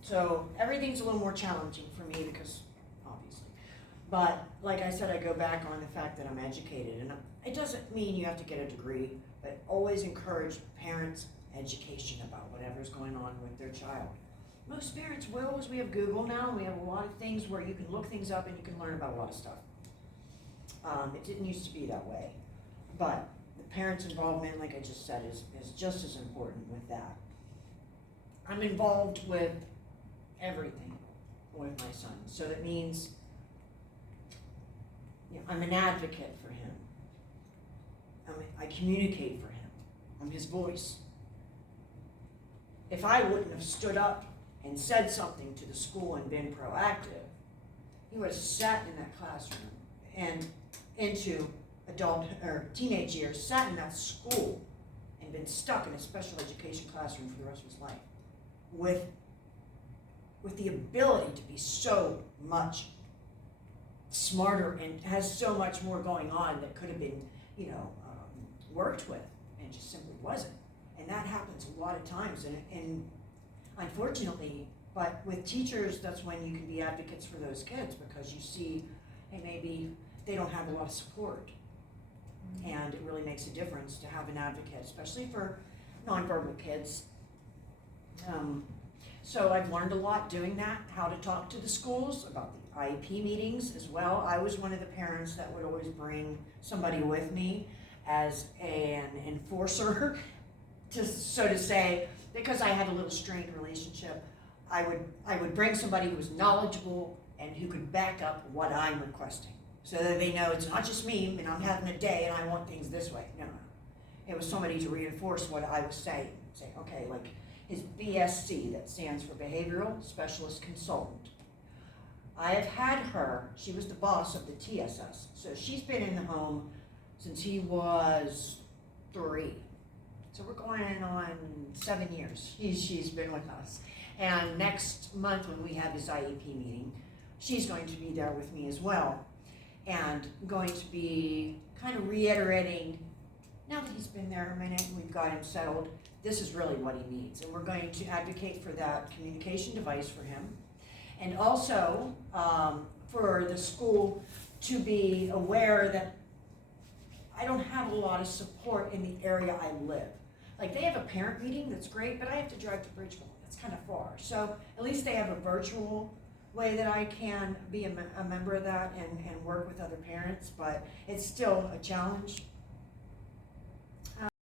So everything's a little more challenging for me because, obviously. But like I said, I go back on the fact that I'm educated, and it doesn't mean you have to get a degree, but always encourage parents' education about whatever's going on with their child. Most parents will, as we have Google now, and we have a lot of things where you can look things up and you can learn about a lot of stuff. It didn't used to be that way, but the parents' involvement, like I just said, is just as important with that. I'm involved with everything with my son, so that means I'm an advocate for him. I communicate for him. I'm his voice. If I wouldn't have stood up and said something to the school and been proactive, he would have sat in that classroom and into adult or teenage years, sat in that school and been stuck in a special education classroom for the rest of his life with the ability to be so much smarter and has so much more going on that could have been, worked with, and it just simply wasn't. And that happens a lot of times, and unfortunately, but with teachers, that's when you can be advocates for those kids, because you see, hey, maybe they don't have a lot of support. And it really makes a difference to have an advocate, especially for nonverbal kids. So I've learned a lot doing that, how to talk to the schools about the IEP meetings as well. I was one of the parents that would always bring somebody with me as an enforcer, so to say, because I had a little strained relationship. I would bring somebody who was knowledgeable and who could back up what I'm requesting, so that they know it's not just me and I'm having a day and I want things this way. No. It was somebody to reinforce what I was saying. Say, okay, like his BSC, that stands for Behavioral Specialist Consultant. I have had her, she was the boss of the TSS, so she's been in the home since he was 3. So we're going on 7 years she's been with us. And next month when we have his IEP meeting, she's going to be there with me as well, and going to be kind of reiterating, now that he's been there a minute and we've got him settled, this is really what he needs. And we're going to advocate for that communication device for him. And also for the school to be aware that I don't have a lot of support in the area I live. Like, they have a parent meeting, that's great, but I have to drive to Bridgeville. That's kind of far. So at least they have a virtual way that I can be a member of that and work with other parents, but it's still a challenge.